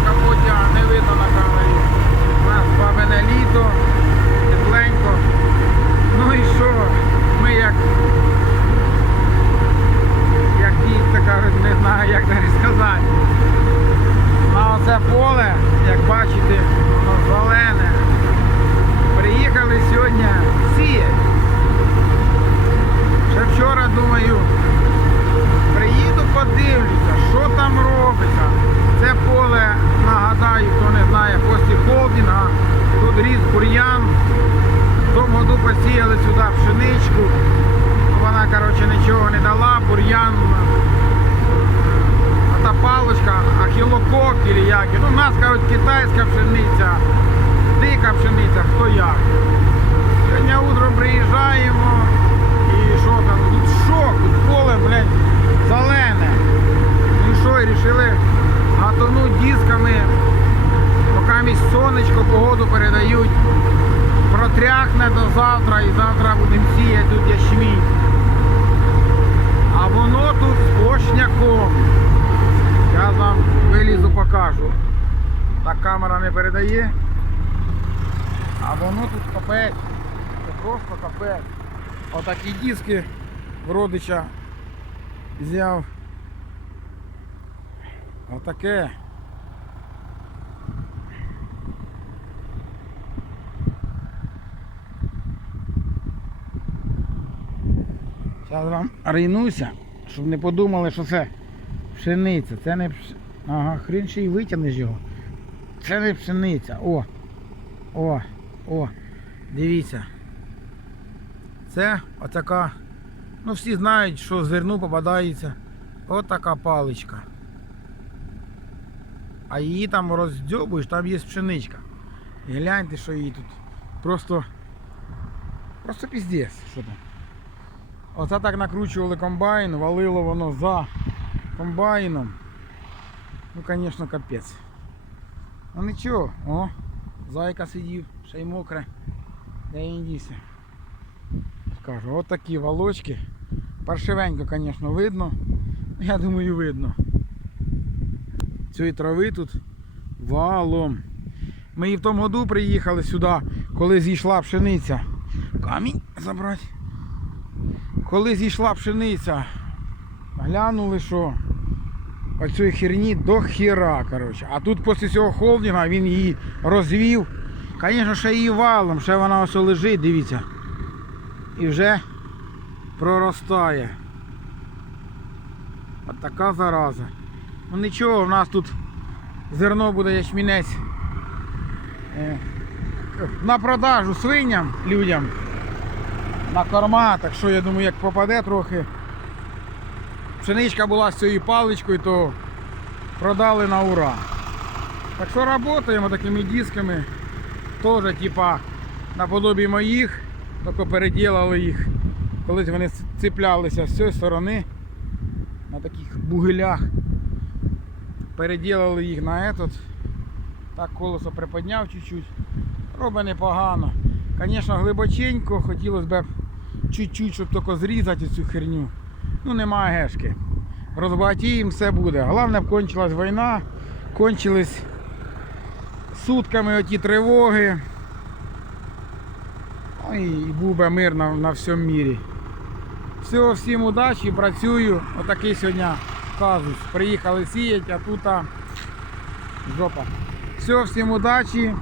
Chicago. Посіяли сюди пшеничку. Вона, коротше, нічого не дала, бур'ян. А та палочка, ахілокок или як. Ну, у нас кажуть китайська пшениця, дика пшениця, хто як. Сьогодні утром приїжджаємо і що там, тут шок, тут поле, блядь, зелене. Ну і що, і рішили гатонуть дисками, поки місць сонечко, погоду передають. Протряхне до завтра і завтра будемо сіяти тут ячмінь. А воно тут сплошняком. Я вам вилізу покажу. Так камера не передає. А воно тут капець. Це просто капець. Отакі диски родича взяв. Отаке. Зараз вам рейнуся, щоб не подумали, що це пшениця. Це не пш... Ага, хрін ще й витягнеш його. Це не пшениця. О! О! О! Дивіться. Це отака. Ну всі знають, що зерну попадається отака паличка. А її там роздьобуєш, там є пшеничка. І гляньте, що її тут. Просто. Просто піздець, що там. Оце так накручували комбайн, валило воно за комбайном. Ну, звісно, капець. Ну нічого, о, зайка сидів, ще й мокре. Де він дівся. Скажу, от такі волочки. Паршивенько, звісно, видно. Я думаю, видно. Цієї трави тут валом. Ми і в тому году приїхали сюди, коли зійшла пшениця. Камінь забрати. Коли зійшла пшениця, глянули, що оцієї херні до хіра, коротше. А тут після цього холдинга він її розвів. Звісно, ще її валом, ще вона ось лежить, дивіться. І вже проростає. От така зараза. Ну нічого, в нас тут зерно буде ячмінець. е, На продажу свиням, людям на корма, так що я думаю, як попаде трохи. Пшеничка була з цією паличкою, то продали на ура. Так що працюємо такими дисками. Теж типа наподобі моїх, тільки переділили їх. Колись вони ціплялися з цієї сторони на таких бугелях. Переділили їх на этот. Так колесо приподняв чуть-чуть. Робить непогано. Звісно, глибоченько, хотілося б чуть-чуть, щоб тільки зрізати цю херню. Ну немає гешки. Розбагатіємо, все буде. Головне, кончилась війна, кончились сутками оті тривоги. Ну і був би мир на, на всьому мірі. Все, всім удачі, працюю. Отакий сьогодні казус. Приїхали сіяти, а тут жопа. Все, всім удачі.